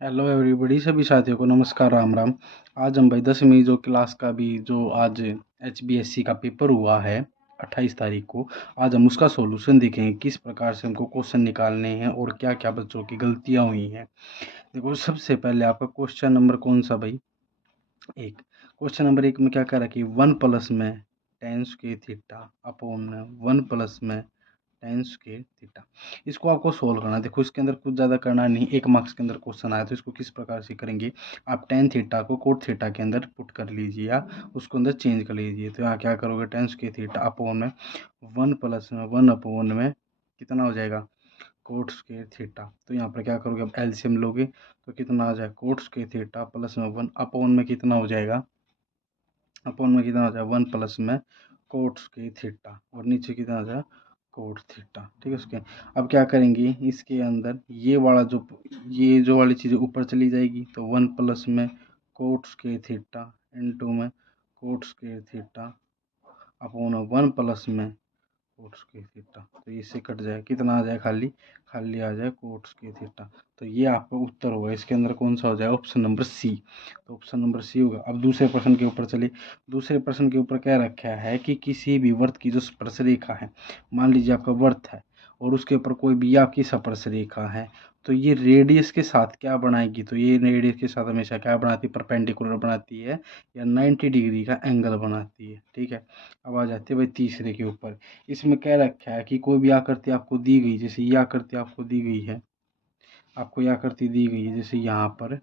Hello everybody, सभी साथियों को नमस्कार, राम राम। आज हम भाई 10वीं जो क्लास का भी जो आज HBSC का पेपर हुआ है 28 तारीख को, आज हम उसका सॉल्यूशन देखेंगे किस प्रकार से हमको क्वेश्चन निकालने हैं और क्या क्या बच्चों की गलतियां हुई हैं। देखो, सबसे पहले आपका क्वेश्चन नंबर कौन सा भाई? एक। क्वेश्चन नंबर एक में क्या कह रहा है कि 1 प्लस में ten square theta upon 1 plus में टेन स्क्वायर थीटा। इसको आपको सोल्व करना है। देखो, इसके अंदर कुछ ज़्यादा करना नहीं, 1 मार्क्स के अंदर क्वेश्चन आया तो इसको किस प्रकार से करेंगे। आप टेन थीटा को कोट थीटा के अंदर पुट कर लीजिए या उसको अंदर चेंज कर लीजिए। तो यहाँ क्या करोगे, टेन स्क्वायर थीटा अपॉन में 1 प्लस में 1 अपॉन में कितना हो जाएगा, कोट स्क्वायर थीटा। तो यहाँ पर क्या करोगे, अब एलसीएम लोगे तो कितना आ जाएगा, कोट स्क्वायर थीटा प्लस में 1 अपॉन में कितना हो जाएगा, अपॉन में कितना हो जाएगा 1 प्लस में कोट स्क्वायर थीटा और नीचे कितना हो जाएगा कोट थीटा। ठीक है, उसके अब क्या करेंगे, इसके अंदर ये जो वाली चीज़ें ऊपर चली जाएगी तो 1 प्लस में कोट स्क्वायर थीटा इंटू में coat square theta upon 1 plus में कोट स्क्वायर थीटा। तो इससे कट जाए, कितना आ जाए, खाली खाली आ जाए कोट स्क्वायर थीटा। तो ये आपका उत्तर होगा। इसके अंदर कौन सा हो जाए, ऑप्शन नंबर सी। तो ऑप्शन नंबर सी होगा। अब दूसरे प्रश्न के ऊपर चलिए। दूसरे प्रश्न के ऊपर क्या रखा है कि किसी भी वृत्त की जो स्पर्श रेखा है, मान लीजिए आपका वृत्त है और उसके ऊपर कोई भी आपकी स्पर्श रेखा है, तो ये रेडियस के साथ क्या बनाएगी, तो ये रेडियस के साथ हमेशा क्या बनाती है, परपेंडिकुलर बनाती है या 90 डिग्री का एंगल बनाती है। ठीक है, अब आ जाते हैं भाई तीसरे के ऊपर। इसमें क्या रखा है कि कोई भी आकृति आपको दी गई, जैसे ये आकृति आपको दी गई है, आपको ये आकृति दी गई है जैसे यहाँ पर,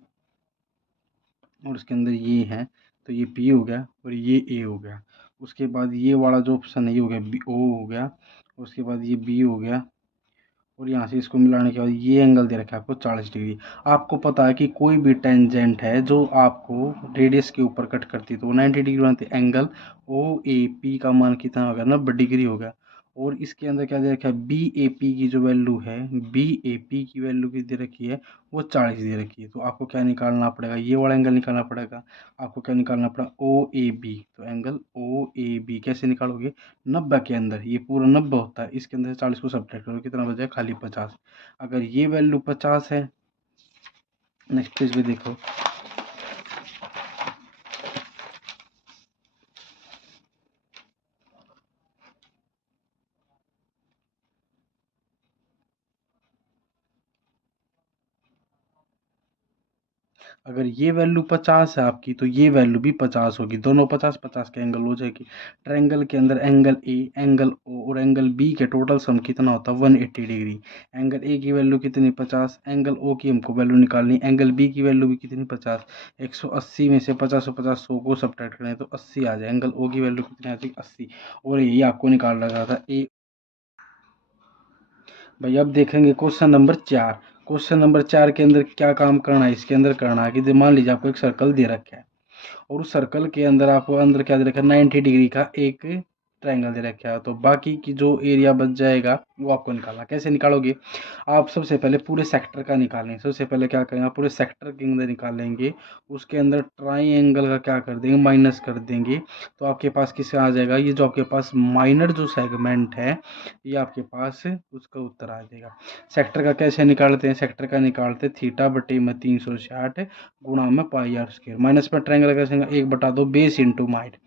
और उसके अंदर ये है, तो ये P हो गया और ये A हो गया। उसके बाद ये वाला जो ऑप्शन है ये हो गया O हो गया, उसके बाद ये B हो गया और यहाँ से इसको मिलाने के बाद ये एंगल दे रखा है आपको 40 डिग्री। आपको पता है कि कोई भी टेंजेंट है जो आपको रेडियस के ऊपर कट करती है तो वो 90 डिग्री बनाती है। एंगल OAP का मान कितना हो गया, 90 डिग्री हो गया। और इसके अंदर क्या दे रखा है, BAP की जो वैल्यू है, BAP की वैल्यू की दे रखी है वो 40 दे रखी है। तो आपको क्या निकालना पड़ेगा, ये वाला एंगल निकालना पड़ेगा। आपको क्या निकालना पड़ेगा, OAB। तो एंगल OAB कैसे निकालोगे, 90 के अंदर ये पूरा 90 होता है, इसके अंदर से 40 को सब्ट्रैक्ट करो, कितना बचा खाली 50। अगर ये वैल्यू 50 है, नेक्स्ट पेज पे देखो, अगर ये वैल्यू 50 है आपकी तो ये वैल्यू भी 50 होगी, दोनों 50 50 के एंगल हो जाएगी। ट्रायंगल के अंदर एंगल ए, एंगल ओ और एंगल बी के टोटल सम कितना होता है, 180 डिग्री। एंगल ए की वैल्यू कितनी, 50। एंगल ओ की हमको वैल्यू निकालनी, एंगल बी की वैल्यू भी कितनी, 50। 180 में से 50 और 50 100 को सब्ट्रैक्ट करें तो 80 आ जाए। एंगल ओ की वैल्यू कितनी आती है, 80। और ये आपको निकाल रखा था ए। भाई अब देखेंगे क्वेश्चन नंबर 4। क्वेश्चन नंबर 4 के अंदर क्या काम करना है, इसके अंदर करना है कि मान लीजिए आपको एक सर्कल दे रखा है और उस सर्कल के अंदर आपको अंदर क्या दे रखा है, 90 डिग्री का एक ट्रायंगल दे रखा है। तो बाकी की जो एरिया बच जाएगा वो आपको निकालना। कैसे निकालोगे, आप सबसे पहले पूरे सेक्टर का निकालेंगे। सबसे पहले क्या करेंगे, आप पूरे सेक्टर के अंदर निकालेंगे, उसके अंदर ट्राइएंगल का क्या कर देंगे, माइनस कर देंगे। तो आपके पास किससे आ जाएगा, ये जो आपके पास माइनर जो सेगमेंट है ये आपके पास उसका उत्तर आ जाएगा। सेक्टर का कैसे निकालते हैं, सेक्टर का निकालते थीटा बटे में 360 गुणा में पाई आर स्क्वायर। माइनस में ट्रायंगल कैसे, 1/2 बेस इंटू हाइट।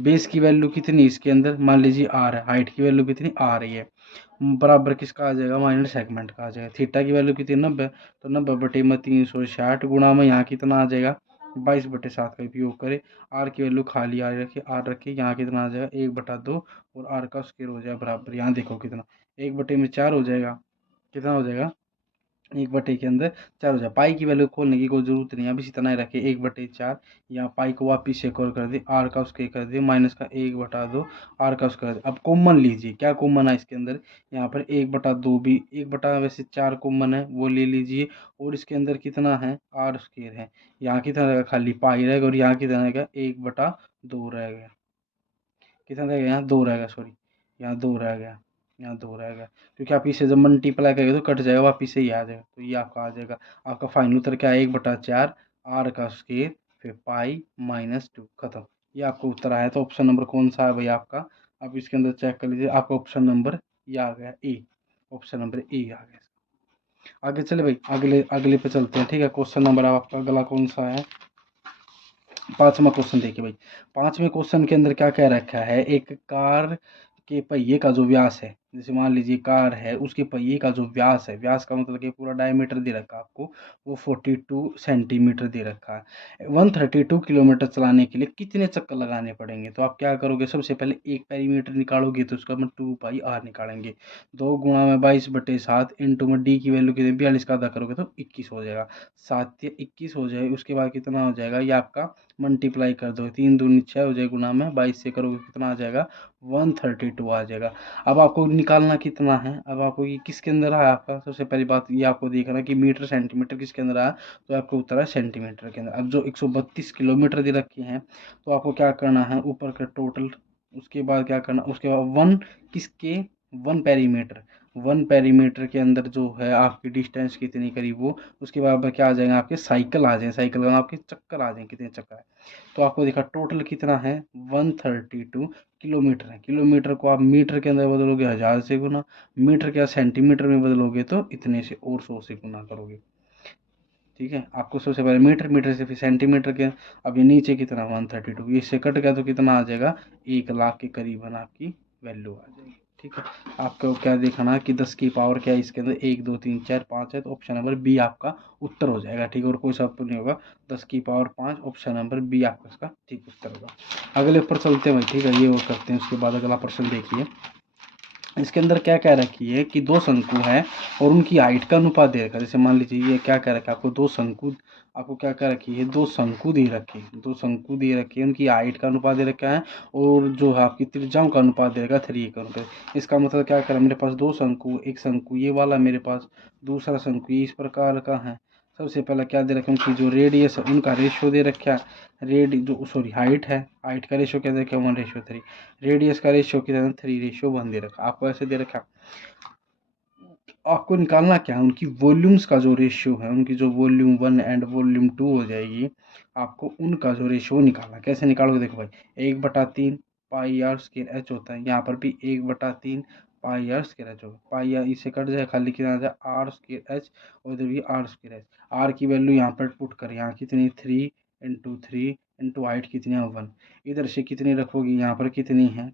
बेस की वैल्यू कितनी इसके अंदर, मान लीजिए आर है, हाइट की वैल्यू कितनी आ रही है, बराबर किसका आ जाएगा, माइनर सेगमेंट का आ जाएगा। थीटा की वैल्यू कितनी, 90। तो 90 बटे में 360 गुणा में यहाँ कितना आ जाएगा, 22/7 का उपयोग करें। आर की वैल्यू खाली आर रखिए, यहाँ कितना आ जाएगा, 1/2 और आर का स्क्वायर हो जाएगा बराबर, यहाँ देखो कितना, 1/4 हो जाएगा। कितना हो जाएगा, 1/4 के अंदर 4 हो जाए। पाई की वैल्यू खोलने की कोई जरूरत नहीं है, अभी इतना ही रखे, 1/4। यहाँ पाई को वापिस एक और कर दे, आर का उसके कर दे माइनस का 1/2 आर का उसका कर दे। अब कॉमन लीजिए, क्या कॉमन है इसके अंदर, यहाँ पर 1/2 भी, 1/वैसे 4 कॉमन है वो ले लीजिए। और इसके अंदर कितना है, आर स्क्वायर है, यहाँ कितना रहेगा, खाली पाई रहेगा और यहाँ कितना रहेगा, 1/2 रहेगा। कितना रहेगा, यहाँ 2 रहेगा, सॉरी यहाँ 2 रह गया, यहाँ 2 रह गया, क्योंकि आप इसे जब मल्टीप्लाई करेंगे तो कट जाएगा, वापिस से ही आ जाएगा। तो ये आपका आ जाएगा, आपका फाइनल उत्तर क्या है, 1/4 आर का स्क्वायर फिर पाई -2 खत्म। ये आपका उत्तर आया। तो ऑप्शन नंबर कौन सा है भाई आपका, आप इसके अंदर चेक कर लीजिए, आपका ऑप्शन नंबर ये आ गया ए, ऑप्शन नंबर ए आ गया। आगे चले भाई, अगले अगले पे चलते हैं। ठीक है, क्वेश्चन नंबर आपका अगला कौन सा है? पांचवा क्वेश्चन देखिए भाई। पांचवें क्वेश्चन के अंदर क्या कह रखा है, एक कार के पहिए का जो व्यास है, जैसे मान लीजिए कार है, उसके पहिए का जो व्यास है, व्यास का मतलब कि पूरा डायमीटर दे रखा है आपको, वो 42 सेंटीमीटर दे रखा है। 132 किलोमीटर चलाने के लिए कितने चक्कर लगाने पड़ेंगे? तो आप क्या करोगे, सबसे पहले एक पेरीमीटर निकालोगे तो उसका मतलब 2 पाई आर निकालेंगे। 2 गुणा में 22/7 इंटू में डी की वैल्यू कितनी, 42 का आधा करोगे तो 21 हो जाएगा। 7 या 21 हो जाए, उसके बाद कितना हो जाएगा, ये आपका मल्टीप्लाई कर दो, 3 दूनी 6 हो जाए, गुना में 22 से करोगे कितना आ जाएगा, 132 आ जाएगा। अब आपको निकालना कितना है, अब आपको ये किसके अंदर आया आपका, सबसे पहली बात ये आपको देखना कि मीटर सेंटीमीटर किसके अंदर आया, तो आपको उत्तर है सेंटीमीटर के अंदर। अब जो 132 किलोमीटर दे रखे हैं, तो आपको क्या करना है, ऊपर का टोटल, उसके बाद क्या करना, उसके बाद वन किसके, वन पेरीमीटर, वन पेरीमीटर के अंदर जो है आपकी डिस्टेंस कितनी करीब वो, उसके बाद क्या आ जाएगा, आपके साइकिल आ जाए, साइकिल का आपके चक्कर आ जाए, कितने चक्कर है। तो आपको देखा टोटल कितना है, 132 किलोमीटर है। किलोमीटर को आप मीटर के अंदर बदलोगे 1000 से गुना, मीटर क्या सेंटीमीटर में बदलोगे तो इतने से और 100 से गुना करोगे। ठीक है, आपको सबसे पहले मीटर, मीटर से फिर सेंटीमीटर के, अब ये नीचे कितना 132, ये से कट गया तो कितना आ जाएगा, 1 लाख के करीबन आपकी वैल्यू आ जाएगी। ठीक है, आपको क्या देखना है कि 10 की पावर क्या है इसके अंदर, 1 2 3 4 5 है, तो ऑप्शन नंबर बी आपका उत्तर हो जाएगा। ठीक है, और कोई सा तो नहीं होगा, 10 की पावर 5, ऑप्शन नंबर बी आपका इसका ठीक उत्तर होगा। अगले ऊपर चलते हैं भाई। ठीक है, ये और करते हैं, उसके बाद अगला प्रश्न देखिए। इसके अंदर क्या कह रखी है कि दो शंकु हैं और उनकी हाइट का अनुपात दे रखा है। जैसे मान लीजिए ये क्या कह रखा है, आपको दो शंकु, आपको क्या कह रखी है, दो शंकु दे रखी है, दो शंकु दे रखी है, उनकी हाइट का अनुपात दे रखा है, और जो है आपकी त्रिज्याओं का अनुपात दे रखा है 3 का अनुपात। इसका मतलब क्या कह रहा है, मेरे पास दो शंकु, एक शंकु ये वाला मेरे पास, दूसरा शंकु ये इस प्रकार का है। सबसे पहला क्या दे रखा है, उनकी जो रेडियस है उनका रेशियो दे रखा है, जो सॉरी हाइट है, हाइट का रेशियो क्या दे रखा है, 1:3। रेडियस का रेशियो कितना है, 3:1 दे रखा है। आपको ऐसे दे रखा है, आपको निकालना क्या है, उनकी वॉल्यूम्स का जो रेशियो है, उनकी जो वॉल्यूम 1 एंड वॉल्यूम 2 हो जाएगी, आपको उनका जो रेशियो निकालना। कैसे निकालोगे, देखो भाई, 1/3 पाई आर स्क्वायर एच होता है, यहाँ पर भी 1/3 पाई आर स्क्वायर एच होगा, पाई आर इससे कट जाए, खाली कितना आ जाए R²H, और इधर भी R²H। आर की वैल्यू यहाँ पर पुट कर, यहाँ कितनी 3 × 3 × हाइट कितनी है 1, इधर से कितनी रखोगी, यहाँ पर कितनी है,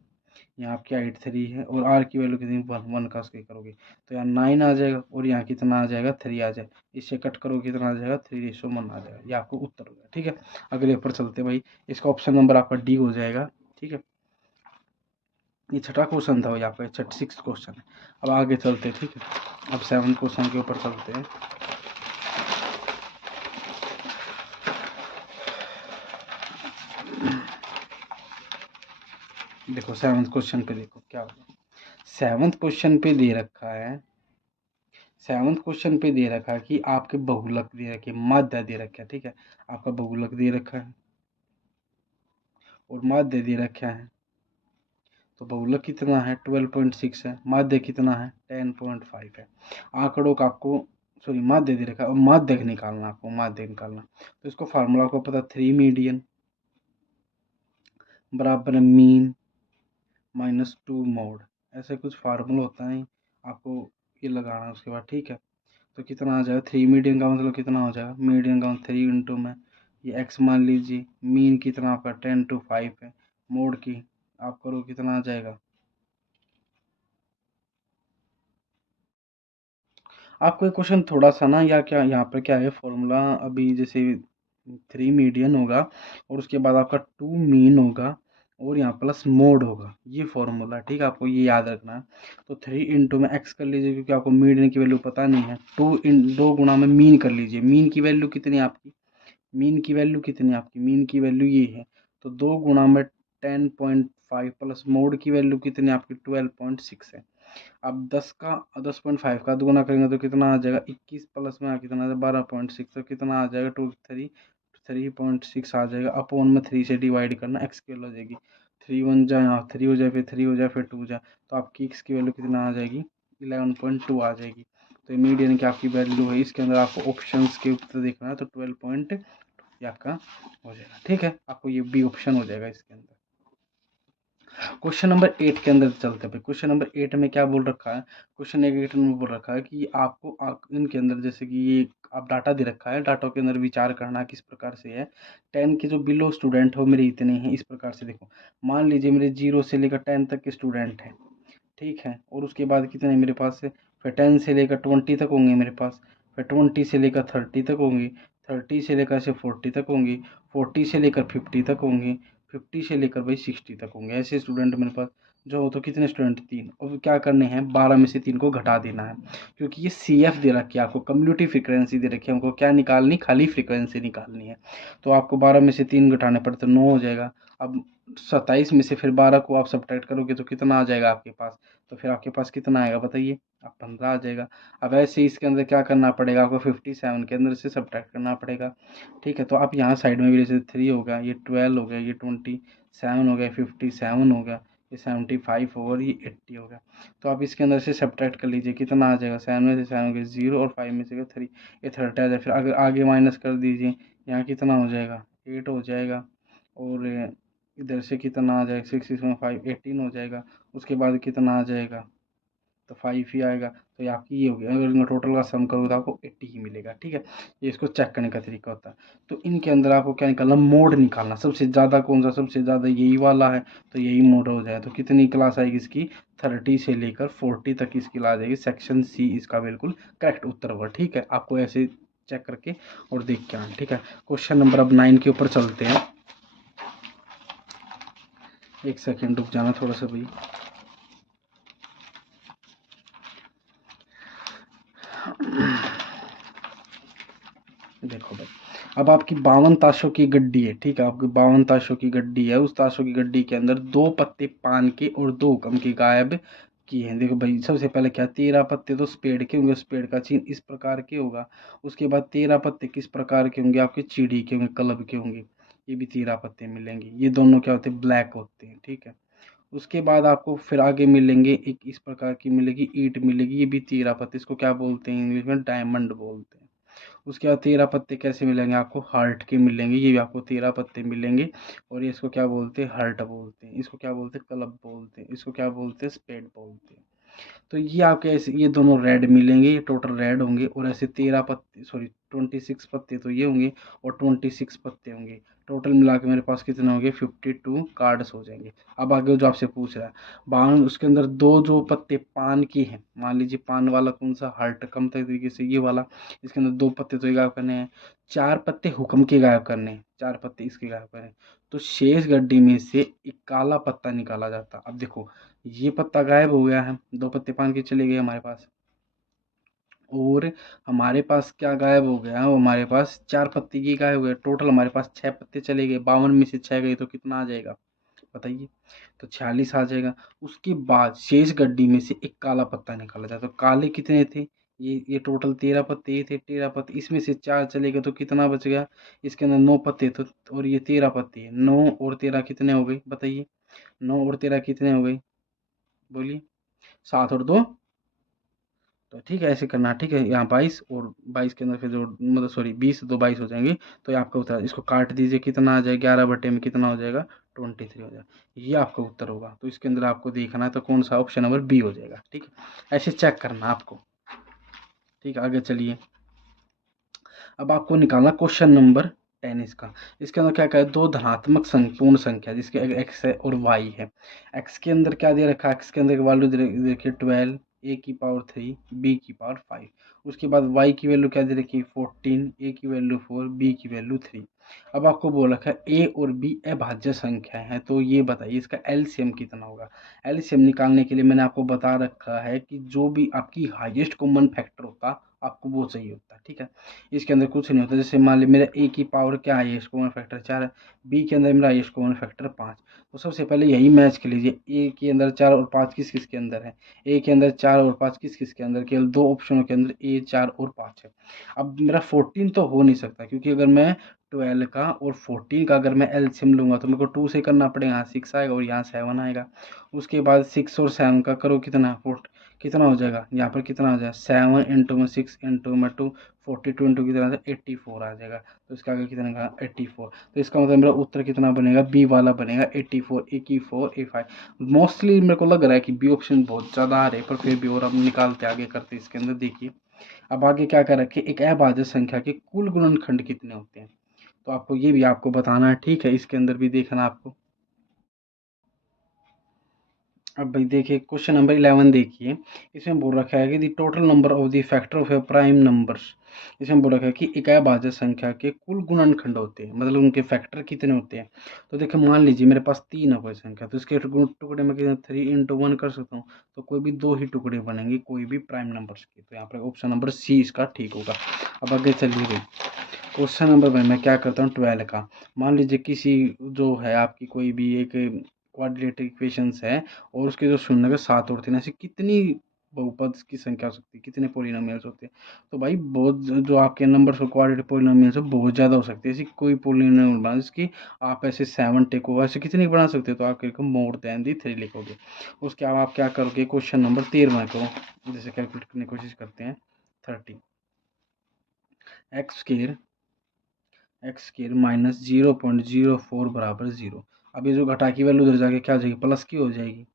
यहाँ आपकी हाइट 3 है, और आर की वैल्यू कितनी 1 का स्क्वायर करोगे तो यहाँ 9 आ जाएगा, और यहाँ कितना आ जाएगा 3 आ जाएगा, इससे कट करोगे कितना आ जाएगा 3:1 आ जाएगा, ये आपको उत्तर हो गया। ठीक है, अगले ऊपर चलते भाई, इसका ऑप्शन नंबर आपका डी हो जाएगा। ठीक है, ये छठा क्वेश्चन था भाई आपका, छठ 6 क्वेश्चन है। अब आगे चलते हैं। ठीक है, अब 7 क्वेश्चन के ऊपर चलते हैं। देखो 7 क्वेश्चन पे देखो क्या होगा, 7 क्वेश्चन पे दे रखा है, 7 क्वेश्चन पे दे रखा है कि आपके बहुलक दे रखे, माध्य दे रखा है। ठीक है, आपका बहुलक दे रखा है और माध्य दे रखा है, तो बहुलक कितना है 12.6 है, माध्य कितना है 10.5 है। आंकड़ों का आपको, सॉरी माध्य दे रखा है, और माध्य निकालना, आपको माध्य निकालना, तो इसको फार्मूला को पता, 3 मीडियन बराबर मीन माइनस 2 मोड, ऐसे कुछ फार्मूला होता है, आपको ये लगाना है उसके बाद। ठीक है, तो कितना आ जाएगा, 3 मीडियन का मतलब कितना हो जाएगा, मीडियन का 3 इंटू में ये एक्स मान लीजिए, मीन कितना आपका 10 to 5 है, मोड की आप करो कितना आ जाएगा। आपको ये क्वेश्चन थोड़ा सा ना, या क्या यहाँ पर क्या है फॉर्मूला, अभी जैसे 3 मीडियन होगा, और उसके बाद आपका 2 मीन होगा, और यहाँ प्लस मोड होगा, ये फॉर्मूला। ठीक है, आपको ये याद रखना है। तो 3 इंटू में एक्स कर लीजिए, क्योंकि आपको मीडियन की वैल्यू पता नहीं है, 2 गुणा में मीन कर लीजिए, मीन की वैल्यू कितनी है आपकी, मीन की वैल्यू कितनी है आपकी, मीन की वैल्यू ये है, तो 2 गुणा में 10.5 प्लस मोड की वैल्यू कितनी है आपकी 12.6 है। अब 10.5 का दोगुना करेंगे तो कितना आ जाएगा 21, प्लस में कितना आ जाएगा 12.6, तो कितना आ जाएगा 3.6 आ जाएगा, अपॉन में 3 से डिवाइड करना, एक्स की वैल्यू हो जाएगी 3 1 जाए, यहाँ 3 हो जाए, फिर 3 हो जाए, फिर 2 जाए, तो आपकी एक्स की वैल्यू कितना आ जाएगी 11.2 आ जाएगी। तो मीडियन की आपकी वैल्यू है, इसके अंदर आपको ऑप्शंस के उत्तर देखना है, तो 12. ये आपका हो जाएगा। ठीक है, आपको ये बी ऑप्शन हो जाएगा इसके अंदर। क्वेश्चन नंबर 8 के अंदर चलते हैं भाई। क्वेश्चन नंबर 8 में क्या बोल रखा है, क्वेश्चन 8 में बोल रखा है कि आपको इनके अंदर जैसे कि ये आप डाटा दे रखा है, डाटा के अंदर विचार करना किस प्रकार से है। 10 के जो बिलो स्टूडेंट हो मेरे इतने हैं, इस प्रकार से देखो। मान लीजिए मेरे 0 से लेकर 10 तक के स्टूडेंट हैं, ठीक है, और उसके बाद कितने मेरे पास है, फिर 10 से लेकर 20 तक होंगे मेरे पास, फिर 20 से लेकर 30 तक होंगे, 30 से लेकर से 40 तक होंगे, 40 से लेकर 50 तक होंगे, 50 से लेकर भाई 60 तक होंगे। ऐसे स्टूडेंट मेरे पास जो हो, तो कितने स्टूडेंट, 3। और क्या करने हैं, 12 में से 3 को घटा देना है, क्योंकि ये CF दे रखी है आपको, कम्युनिटी फ्रीक्वेंसी दे रखी है हमको, क्या निकालनी, खाली फ्रीक्वेंसी निकालनी है। तो आपको 12 में से 3 घटाने पड़े तो 9 हो जाएगा। अब 27 में से फिर 12 को आप सब्ट्रैक्ट करोगे तो कितना आ जाएगा आपके पास, तो फिर आपके पास कितना आएगा बताइए, अब 15 आ जाएगा। अब ऐसे ही इसके अंदर क्या करना पड़ेगा आपको, 57 के अंदर से सब्ट्रैक्ट करना पड़ेगा, ठीक है। तो आप यहाँ साइड में भी जैसे 3 हो गया, ये 12 हो गया, ये 27 हो गया, 57 हो गया, ये 75 हो गया और ये 80 हो गया। तो आप इसके अंदर से सब्ट्रैक्ट कर लीजिए, कितना आ जाएगा, 7 में से 7 हो गया 0 और 5 में से 3, ये 30 आ जाए। फिर आगे माइनस कर दीजिए, यहाँ कितना हो जाएगा, 8 हो जाएगा, और इधर से कितना आ जाएगा, 6 6 में 5 18 हो जाएगा। उसके बाद कितना आ जाएगा, तो 5 ही आएगा। तो ये आपकी ये होगी, अगर इनका टोटल का सम करोगे तो आपको 80 ही मिलेगा, ठीक है। ये इसको चेक करने का तरीका होता है। तो इनके अंदर आपको क्या निकालना, मोड निकालना, सबसे ज़्यादा कौन सा, सबसे ज़्यादा यही वाला है, तो यही मोड हो जाए। तो कितनी क्लास आएगी इसकी, 30 से लेकर 40 तक इसकी ला जाएगी। सेक्शन सी इसका बिल्कुल करेक्ट उत्तर होगा, ठीक है। आपको ऐसे चेक करके और देख के आना, ठीक है। क्वेश्चन नंबर अब 9 के ऊपर चलते हैं। एक सेकेंड रुक जाना थोड़ा सा भाई। देखो भाई, अब आपकी 52 ताशों की गड्डी है, ठीक है, आपकी 52 ताशों की गड्डी है। उस ताशों की गड्डी के अंदर 2 पत्ते पान के और 2 हुक्म के गायब किए हैं। देखो भाई, सबसे पहले क्या, 13 पत्ते तो स्पेड के होंगे, स्पेड का चिन्ह इस प्रकार के होगा। उसके बाद 13 पत्ते किस प्रकार के होंगे, आपके चिड़ी के होंगे, क्लब के होंगे। ये भी 13 पत्ते मिलेंगे, ये दोनों क्या होते हैं, ब्लैक होते हैं, ठीक है। उसके बाद आपको फिर आगे मिलेंगे, एक इस प्रकार की मिलेगी ईंट मिलेगी, ये भी 13 पत्ते, इसको क्या बोलते हैं, इंग्लिश में डायमंड बोलते हैं। उसके बाद 13 पत्ते कैसे मिलेंगे आपको, हार्ट के मिलेंगे, ये भी आपको 13 पत्ते मिलेंगे। और ये इसको क्या बोलते हैं, हार्ट बोलते हैं, इसको क्या बोलते हैं, क्लब बोलते हैं, इसको क्या बोलते हैं, स्पेड बोलते हैं। तो ये आपके ऐसे ये दोनों रेड मिलेंगे, ये टोटल रेड होंगे। और ऐसे 13 पत्ते, सॉरी 26 पत्ते तो ये होंगे, और 26 पत्ते होंगे। टोटल मिला के मेरे पास कितने होंगे, 52 कार्ड्स हो जाएंगे। अब आगे जो आपसे पूछ रहा है, बावन, उसके अंदर 2 जो पत्ते पान की हैं, मान लीजिए पान वाला कौन सा, हार्ट कम तरीके से ये वाला, इसके अंदर 2 पत्ते तो ये गायब करने हैं, 4 पत्ते हुक्म के गायब करने हैं, 4 पत्ते इसके गायब करने हैं। तो शेष गड्डी में से एक काला पत्ता निकाला जाता। अब देखो, ये पत्ता गायब हो गया है, 2 पत्ते पान के चले गए हमारे पास, और हमारे पास क्या गायब हो गया, वो हमारे पास 4 पत्ते ये गायब हो गए। टोटल हमारे पास 6 पत्ते चले गए, 52 में से 6 गए तो कितना आ जाएगा बताइए, तो 46 आ जाएगा। उसके बाद शेष गड्डी में से एक काला पत्ता निकाला जाए, तो काले कितने थे, ये टोटल 13 पत्ते, ये थे 13 पत्ते, इसमें से 4 चले गए तो कितना बच गया, इसके अंदर 9 पत्ते तो, और ये 13 पत्ते हैं, 9 और 13 कितने हो गए बताइए, 9 और 13 कितने हो गए, बोलिए, 7 और 2, तो ठीक है, ऐसे करना, ठीक है। यहाँ 22 और 22 के अंदर फिर जो, मतलब सॉरी 20 2 22 हो जाएंगे। तो ये आपका उत्तर, इसको काट दीजिए, कितना आ जाएगा, 11 बटे में कितना हो जाएगा, 23 हो जाएगा। ये आपका उत्तर होगा। तो इसके अंदर आपको देखना है तो कौन सा, ऑप्शन नंबर बी हो जाएगा, ठीक है। ऐसे चेक करना आपको, ठीक है। आगे चलिए, अब आपको निकालना क्वेश्चन नंबर 10 इसका। इसके अंदर क्या क्या है, 2 धनात्मक पूर्ण संख्या जिसके एक्स है और वाई है। एक्स के अंदर क्या दे रखा है, एक्स के अंदर वैल्यू देखिए 12, ए की पावर 3, बी की पावर 5। उसके बाद वाई की वैल्यू क्या दे रखी है, 14, ए की वैल्यू 4, बी की वैल्यू 3। अब आपको बोल रखा है ए और बी अभाज्य संख्या है, तो ये बताइए इसका एलसीएम कितना होगा। एलसीएम निकालने के लिए मैंने आपको बता रखा है कि जो भी आपकी हाईएस्ट कॉमन फैक्टर होता आपको वो चाहिए होता है, ठीक है। इसके अंदर कुछ नहीं होता। जैसे मान ली मेरा ए की पावर क्या है, हाईएस्ट कॉमन फैक्टर 4 है, बी के अंदर मेरा हाईएस्ट कॉमन फैक्टर 5। तो सबसे पहले यही मैच कर लीजिए, ए के अंदर 4 और 5 किस किस के अंदर है, ए के अंदर 4 और 5 किस किस के अंदर, केवल 2 ऑप्शनों के अंदर ए 4 और 5 है। अब मेरा 14 तो हो नहीं सकता, क्योंकि अगर मैं 12 का और 14 का अगर मैं एलसीएम लूंगा तो मेरे को 2 से करना पड़ेगा, यहाँ 6 आएगा और यहाँ 7 आएगा। उसके बाद 6 और 7 का करो कितना, कितना हो जाएगा यहाँ पर, कितना आ जाएगा 7 इंटू में 6 इंटू में 2, 42 इंटू कितना आ जाएगा 84 आ जाएगा। तो इसका आगे कितना का 84। तो इसका मतलब मेरा उत्तर कितना बनेगा, बी वाला बनेगा 84, 84 A5। मोस्टली मेरे को लग रहा है कि बी ऑप्शन बहुत ज़्यादा आ रहे हैं, पर फिर भी और हम निकालते आगे करते इसके अंदर। देखिए अब आगे क्या कर रखे, एक अभाज्य संख्या के कुल गुणनखंड कितने होते हैं, तो आपको ये भी आपको बताना है, ठीक है। इसके अंदर भी देखना आपको। अब भाई देखिए क्वेश्चन नंबर 11 देखिए, इसमें बोल रखा है कि the total number of the factor of A prime numbers. इसमें बोल रखा है कि एक अभाज्य संख्या के कुल गुणनखंड होते हैं, मतलब उनके फैक्टर कितने होते हैं। तो देखिए मान लीजिए मेरे पास 3 है कोई संख्या, तो इसके टुकड़े में कितने 3 इंटू 1 कर सकता हूँ, तो कोई भी 2 ही टुकड़े बनेंगे कोई भी प्राइम नंबर्स के। तो यहाँ पर ऑप्शन नंबर सी इसका ठीक होगा। अब आगे चलिए क्वेश्चन नंबर भाई मैं क्या करता हूँ 12 का। मान लीजिए किसी जो है आपकी कोई भी एक क्वाड्रेटिक इक्वेशंस है, और उसके जो शून्य के 7 और 3 ऐसी कितनी बहुपद की संख्या हो सकती है, कितने पोलिनोमियल्स होते हैं। तो भाई बहुत जो आपके नंबर ऑफ क्वाड्रेटिक पोलिनोमियल्स है बहुत ज़्यादा हो सकती है। ऐसी कोई पोलिनोमियल बना जिसकी आप ऐसे 7 टेको, ऐसे कितनी बना सकते हो, तो आप लिखो मोर देन दी 3 लिखोगे। उसके बाद आप क्या करोगे, क्वेश्चन नंबर 13 को जैसे कैलकुलेट करने की कोशिश करते हैं। 30 एक्स स्केयर माइनस 0.04 बराबर 0। अब ये जो घटा की वैल्यू उधर जाके क्या हो जाएगी, प्लस की हो जाएगी।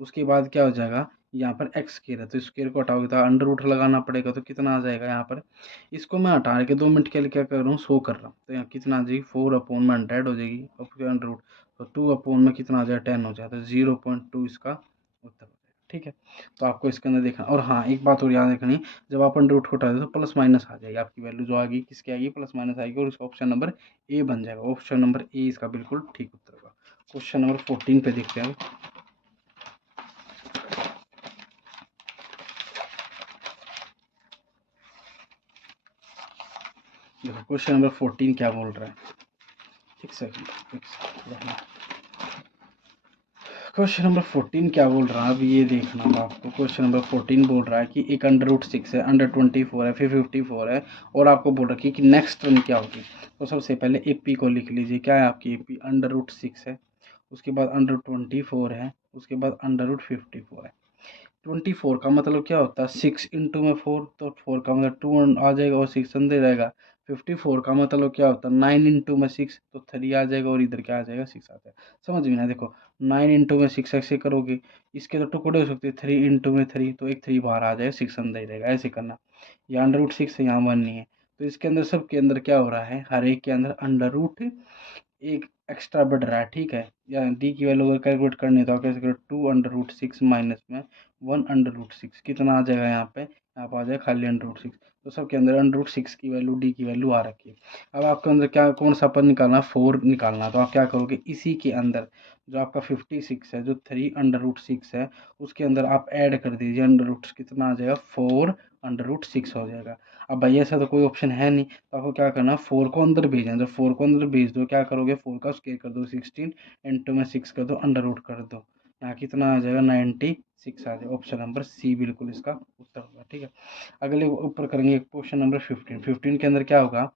उसके बाद क्या हो जाएगा, यहाँ पर एक्स स्केयर है तो स्केयर को हटाओगे तो अंडर रूट लगाना पड़ेगा, तो कितना आ जाएगा यहाँ पर। इसको मैं हटा के 2 मिनट के लिए क्या कर रहा हूँ, शो कर रहा हूँ। तो यहाँ कितना आ जाएगी 4/100 हो जाएगी, और फिर अंडर रूट, तो 2 में कितना आ जाएगा 10 हो जाएगा, तो 0.2 इसका उत्तर हो जाएगा। ठीक है, तो आपको इसके अंदर देखना। और हाँ एक बात और याद रखनी, जब आप अंडर रूट को हटा दो तो प्लस माइनस आ जाएगी, आपकी वैल्यू जो आएगी किसकी आएगी, प्लस माइनस आएगी, और इसका ऑप्शन नंबर ए बन जाएगा। ऑप्शन नंबर ए इसका बिल्कुल ठीक उत्तर होगा। क्वेश्चन नंबर 14 पे देखते हैं। देखो क्वेश्चन नंबर 14 क्या बोल रहा है, एक सेकंड। क्वेश्चन नंबर 14 क्या बोल रहा है, अब ये देखना है आपको। क्वेश्चन नंबर 14 बोल रहा है कि एक अंडर रूट 6 है, अंडर 24 है, फिर 54 है, और आपको बोल रहा है कि नेक्स्ट टर्म क्या होगी। तो सबसे पहले एपी को लिख लीजिए, क्या है आपकी एपी, अंडर रूट 6 है, उसके बाद अंडर 24 है, उसके बाद अंडर रूट 54 है। 24 का मतलब क्या होता है 6 इंटू में 4, तो 4 का मतलब 2 आ जाएगा और 6 अंदर रहेगा। 54 का मतलब क्या होता है 9 इंटू में 6, तो 3 आ जाएगा, और इधर क्या आ जाएगा 6 आ जाएगा। समझ में ना, देखो 9 इंटू में 6 ऐसे करोगे, इसके तो टुकड़े हो सकते हैं 3 इंटू में 3, तो एक 3 बाहर आ जाएगा, 6 अंदर ही रहेगा, ऐसे करना। यहाँ अंडर रूट 6 है, यहाँ 1 नहीं है, तो इसके अंदर सबके अंदर क्या हो रहा है, हर एक के अंदर अंडर रूट एक एक्स्ट्रा बढ़ रहा है। ठीक है, या डी की वैल्यू अगर कैलकुलेट करनी है तो आप कैसे करो, 2 अंडर रूट 6 माइनस में 1 अंडर रूट 6, कितना आ जाएगा यहाँ पे, यहाँ पे आ जाएगा खाली अंडर रूट 6। तो सबके अंदर अंडर रूट 6 की वैल्यू, डी की वैल्यू आ रखी है। अब आपके अंदर क्या कौन सा पद निकालना, 4 निकालना, तो आप क्या करोगे, इसी के अंदर जो आपका 56 है, जो 3 अंडर रूट 6 है, उसके अंदर आप ऐड कर दीजिए अंडर रूट, कितना आ जाएगा 4 अंडर रूट 6 हो जाएगा। अब भाई ऐसा तो कोई ऑप्शन है नहीं, तो आपको क्या करना, 4 को अंदर भेजना, जब 4 को अंदर भेज दो क्या करोगे, 4 का स्क्वायर कर दो 16 इंटू में 6 कर दो, अंडर रूट कर दो, यहाँ कितना आ जाएगा 96 आ जाएगा। ऑप्शन नंबर सी बिल्कुल इसका उत्तर होगा। ठीक है, अगले ऊपर करेंगे क्वेश्चन नंबर 15 के अंदर क्या होगा,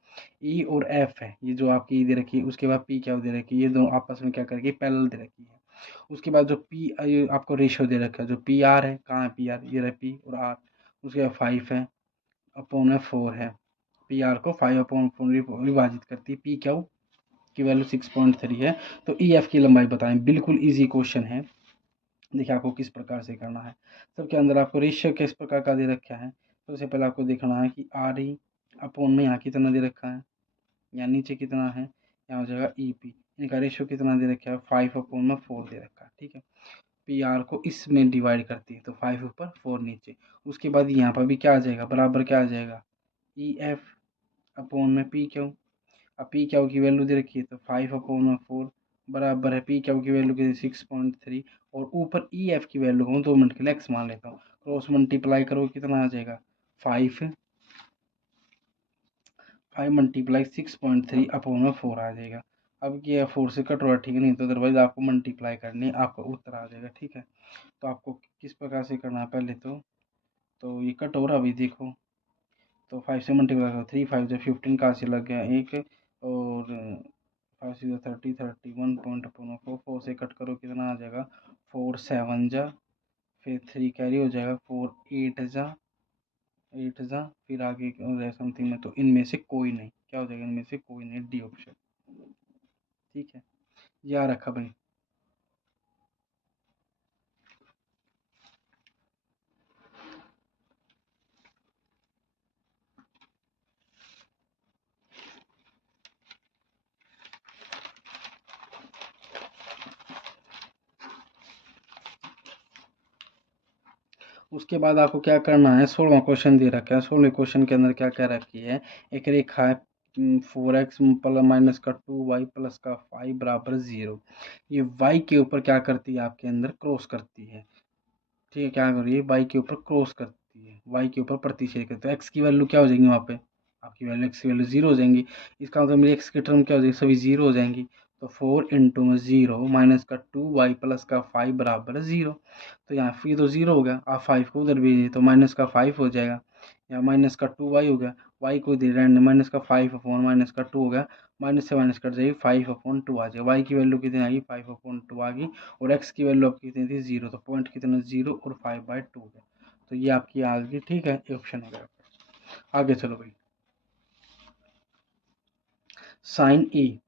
ई और एफ है, ये जो आपकी दे रखी है, उसके बाद पी क्या दे रखी है, ये दोनों आपस में क्या करेगी पैरेलल दे रखी है। उसके बाद जो पी आपको रेशियो दे रखा है, जो पी आर है, कहाँ है पी आर, ये रहा पी और आर, उसके बाद 5 है अपॉन में 4 है, पी आर को 5/4 विभाजित करती है, पी क्यू की वैल्यू 6.3 है। तो ई एफ की लंबाई बताएं, बिल्कुल इजी क्वेश्चन है। देखिए आपको किस प्रकार से करना है, सबके अंदर आपको रेशियो किस प्रकार का दे रखा है। सबसे पहले आपको देखना है कि आर ई अपॉन में यहाँ कितना दे रखा है, यहाँ नीचे कितना है, यहाँ हो जाएगा ई पी, इनका रेशियो कितना दे रखा है 5/4 दे रखा है। ठीक है, पी आर को इसमें डिवाइड करती है, तो 5 ऊपर 4 नीचे। उसके बाद यहाँ पर भी क्या आ जाएगा, बराबर क्या आ जाएगा, ई एफ अपॉन में पी क्यू। अब पी क्यू की वैल्यू दे रखी है, तो 5/4 बराबर है पी क्यू की वैल्यू के 6.3, और ऊपर ई एफ की वैल्यू को 2 मिनट के लिए एक्स मान लेता हूँ, क्रॉस मल्टीप्लाई करो कितना आ जाएगा 5 मल्टीप्लाई 6.3/4 आ जाएगा। अब ये 4 से कट रहा है, ठीक है, नहीं तो अदरवाइज आपको मल्टीप्लाई करनी, आपका उत्तर आ जाएगा। ठीक है, तो आपको किस प्रकार से करना है, पहले तो ये कट हो रहा अभी देखो, तो 5 से मल्टीप्लाई करो, 3 5 जो 15 कहाँ से लग गया एक, और 5 6 30 31 पॉइंट 4 4 से कट करो कितना आ जाएगा 4 7 जा फिर 3 कैरी हो जाएगा, 4 8 जा, फिर आगे हो जाएगा समथिंग में, तो इनमें से कोई नहीं, क्या हो जाएगा, इनमें से कोई नहीं, डी ऑप्शन। ठीक है, या रखा भाई। उसके बाद आपको क्या करना है, 16वां क्वेश्चन दे रखा है। 16वें क्वेश्चन के अंदर क्या कह रखी है, एक रेखा है 4x प्लस माइनस का 2y प्लस का 5 बराबर 0। ये y के ऊपर क्या करती है, आपके अंदर क्रॉस करती है। ठीक है, क्या कर रही है, y के ऊपर क्रॉस करती है, y के ऊपर प्रतिच्छेद करती है। तो x की वैल्यू क्या हो जाएगी वहाँ पे, आपकी वैल्यू x की वैल्यू 0 हो जाएंगी। इसका मतलब मेरी x की टर्म क्या हो जाएगी, सभी 0 हो जाएंगी। तो 4 इंटू में 0 माइनस का 2y प्लस का 5 बराबर 0। तो यहाँ फिर तो 0 हो गया, आप 5 को उधर भेजिए तो माइनस का 5 हो जाएगा। यहाँ माइनस का 2y हो गया, y को दे रहे हैं माइनस का 5 अपॉन माइनस का 2 हो गया, माइनस से माइनस कट जाएगी, 5 अपॉन 2 आ जाएगा। y की वैल्यू कितनी आ गई, 5 अपॉन 2 आ गई। और x की वैल्यू आपकी कितनी थी, 0, तो पॉइंट कितना 0 और 5/2 है। तो ये आपकी आ गई। ठीक है, ये ऑप्शन हो गया। आगे चलो भाई, साइन ए,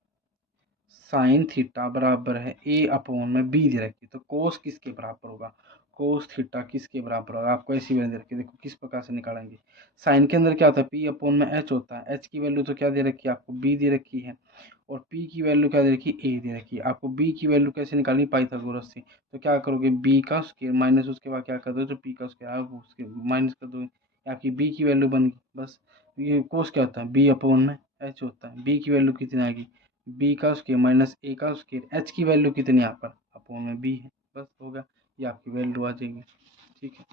साइन थीटा बराबर है ए अपॉन में बी दे रखी, तो कोस किसके बराबर होगा, कोस थीटा किसके बराबर होगा, आपको ऐसी वैल्यू दे रखी है। देखो किस प्रकार से निकालेंगे। साइन के अंदर क्या होता है, पी अपॉन में एच होता है। एच की वैल्यू तो क्या दे रखी है, आपको बी दे रखी है। और पी की वैल्यू क्या दे रखी है, ए दे रखी है। आपको बी की वैल्यू कैसे निकालनी, पाइथागोरस से। तो क्या करोगे, बी का स्क्वायर माइनस उसके बाद क्या कर दो, जो पी का स्क्वायर है उसके माइनस कर दो, आपकी बी की वैल्यू बन गई। बस ये कोस क्या होता है, बी अपॉन में एच होता है। बी की वैल्यू कितनी आएगी, बी का स्क्वायर माइनस ए का स्क्वायर, एच की वैल्यू कितनी यहाँ पर अपॉन में बी है। बस हो गया, ये आपकी वैल्यू आ जाएगी। ठीक है,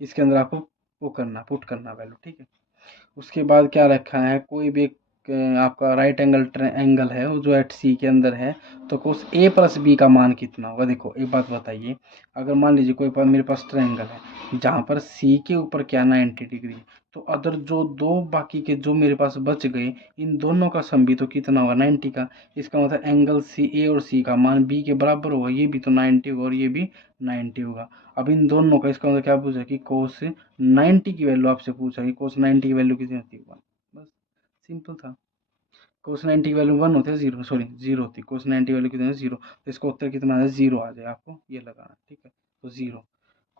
इसके अंदर आपको वो करना, पुट करना वैल्यू। ठीक है, उसके बाद क्या रखा है, कोई भी एक आपका राइट एंगल एंगल है वो जो एट सी के अंदर है, तो कोस ए प्लस बी का मान कितना होगा। देखो एक बात बताइए, अगर मान लीजिए कोई मेरे पास ट्रायंगल है जहाँ पर सी के ऊपर क्या 90 डिग्री है, तो अदर जो दो बाकी के जो मेरे पास बच गए, इन दोनों का सम भी तो कितना होगा, 90 का। इसका मतलब एंगल सी ए और सी का मान बी के बराबर होगा, ये भी तो 90 होगा और ये भी 90 होगा। अब इन दोनों का, इसका मतलब क्या पूछा कि कोस 90 की वैल्यू आपसे पूछा कि कोस 90 की वैल्यू कितनी होती है, 1। बस सिंपल था। कोस 90 की वैल्यू 1 होती है, 0 सॉरी 0 होती है। कोस 90 की वैल्यू कितनी है, 0। तो इसका उत्तर कितना है, 0 आ जाए, आपको ये लगाना। ठीक है, तो 0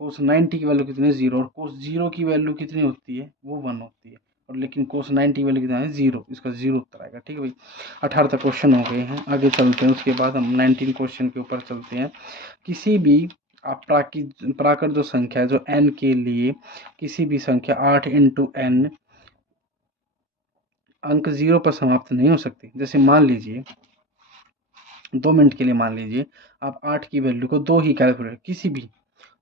कोस 90 की वैल्यू कितनी है, 0। और कोस 0 की वैल्यू कितनी होती है, वो 1 होती है। और लेकिन कोस 90 की वैल्यू कितना है, 0। इसका 0 उत्तर आएगा। ठीक है भाई, 18 तक क्वेश्चन हो गए हैं। आगे चलते हैं, उसके बाद हम 19 क्वेश्चन के ऊपर चलते हैं। किसी भी आप प्राकृत जो संख्या है जो n के लिए, किसी भी संख्या 8 इंटू n अंक 0 पर समाप्त नहीं हो सकती। जैसे मान लीजिए 2 मिनट के लिए मान लीजिए आप 8 की वैल्यू को 2 ही कैलकुलेट किसी भी,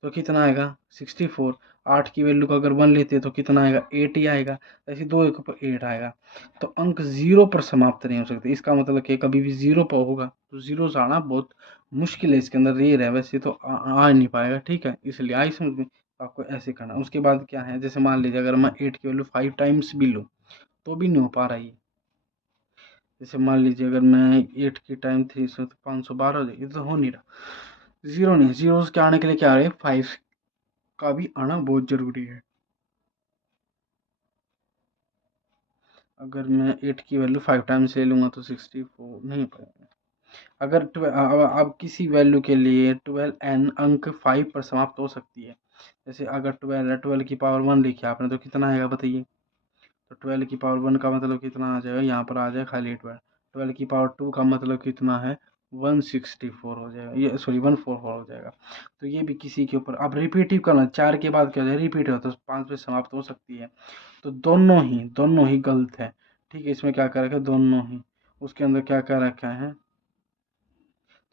तो कितना आएगा 64। 8 की वैल्यू को अगर 1 लेते हैं तो कितना आएगा 8 ही आएगा। ऐसे 2 एक ऊपर 8 आएगा। तो अंक 0 पर समाप्त नहीं हो सकते, इसका मतलब कि कभी भी 0 पर होगा, तो 0 से आना बहुत मुश्किल है। इसके अंदर रेयर है, वैसे तो आ नहीं पाएगा। ठीक है, इसलिए आई समझ में, तो आपको ऐसे करना। उसके बाद क्या है, जैसे मान लीजिए अगर मैं 8 की वैल्यू 5 टाइम्स भी लूँ तो भी नहीं हो पा रही है। जैसे मान लीजिए अगर मैं 8 की टाइम 3 से तो 512 हो जाएगी, तो हो नहीं रहा। 0 नहीं, 0 के आने के लिए क्या आ रहा है, 5 का भी आना बहुत जरूरी है। अगर मैं 8 की वैल्यू 5 टाइम्स ले लूँगा तो 64 नहीं पाएगा। अगर अब किसी वैल्यू के लिए 12n अंक 5 पर समाप्त हो सकती है। जैसे अगर 12 है, 12 की पावर 1 लिखी आपने, तो कितना आएगा बताइए। तो 12 की पावर 1 का मतलब कितना आ जाएगा, यहाँ पर आ जाएगा खाली 12। 12 की पावर 2 का मतलब कितना है, 164 हो जाएगा, ये सॉरी 144 हो जाएगा। तो ये भी किसी के ऊपर, अब रिपीटिव करना, 4 के बाद क्या हो जाए रिपीट हो, तो 5 पे समाप्त हो सकती है। तो दोनों ही गलत है। ठीक है, इसमें क्या कर रखा है, दोनों ही। उसके अंदर क्या कर रखा है,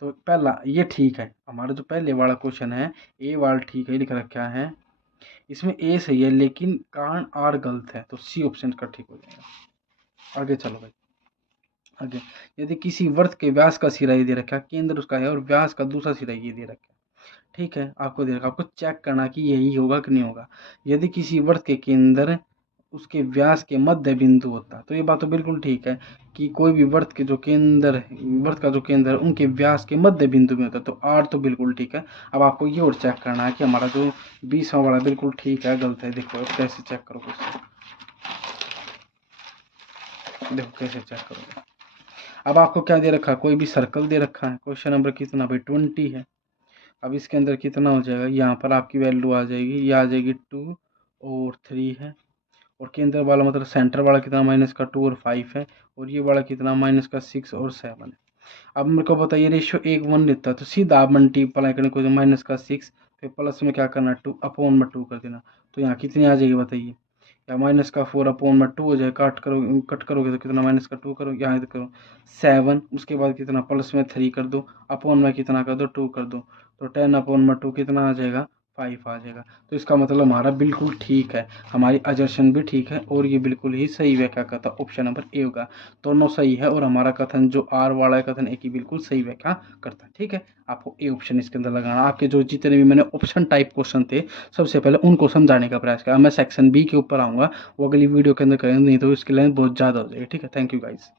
तो पहला ये ठीक है, हमारा जो पहले वाला क्वेश्चन है ए वाला ठीक है, लिख रखा है। इसमें ए सही है लेकिन कारण आर गलत है, तो सी ऑप्शन का ठीक हो जाएगा। आगे चलो भाई, आगे यदि किसी वृत्त के व्यास का सिरा ये दे रखा है, केंद्र उसका है और व्यास का दूसरा सिरा ये दे रखा है। ठीक है, आपको दे रखा, आपको चेक करना कि यही होगा कि नहीं होगा। यदि किसी वृत्त के केंद्र उसके व्यास के मध्य बिंदु होता है। तो ये बात तो बिल्कुल ठीक है कि कोई भी वृत्त के जो केंद्र वृत्त का जो केंद्र है उनके व्यास के मध्य बिंदु में होता है। तो आर तो बिल्कुल ठीक है। अब आपको ये और चेक करना है कि हमारा जो 20वां वाला बिल्कुल ठीक है गलत है। देखो अब कैसे चेक करोगे इसको, देखो कैसे चेक करोगे। अब आपको क्या दे रखा है, कोई भी सर्कल दे रखा है। क्वेश्चन नंबर कितना भाई 20 है। अब इसके अंदर कितना हो जाएगा, यहाँ पर आपकी वैल्यू आ जाएगी, ये आ जाएगी 2 और 3 है। और केंद्र वाला मतलब सेंटर वाला कितना -2 और 5 है। और ये वाला कितना -6 और 7 है। अब मेरे को बताइए रेशियो 1:1 लेता है तो सीधा आप मल्टीप्लाई करने को -6 फिर प्लस में क्या करना 2 अपॉन में 2 कर देना। तो यहाँ कितनी आ जाएगी बताइए, या -4 अपॉन में 2 हो जाए। कट करोगे तो कितना -2 करो, यहाँ करो 7, उसके बाद कितना प्लस में 3 कर दो, अपॉन में कितना कर दो 2 कर दो। तो 10 अपॉन में 2 कितना आ जाएगा 5 आ जाएगा। तो इसका मतलब हमारा बिल्कुल ठीक है, हमारी अजर्शन भी ठीक है और ये बिल्कुल ही सही व्याख्या करता ऑप्शन नंबर ए होगा। दोनों सही है और हमारा कथन जो आर वाला है कथन ए की बिल्कुल सही व्याख्या करता है। ठीक है, आपको ए ऑप्शन इसके अंदर लगाना। आपके जो जितने भी मैंने ऑप्शन टाइप क्वेश्चन थे सबसे पहले उनको समझाने का प्रयास करा। मैं सेक्शन बी के ऊपर आऊँगा, वो अगली वीडियो के अंदर करेंगे, नहीं तो इसकी लेंथ बहुत ज़्यादा हो जाएगी। ठीक है, थैंक यू गाइस।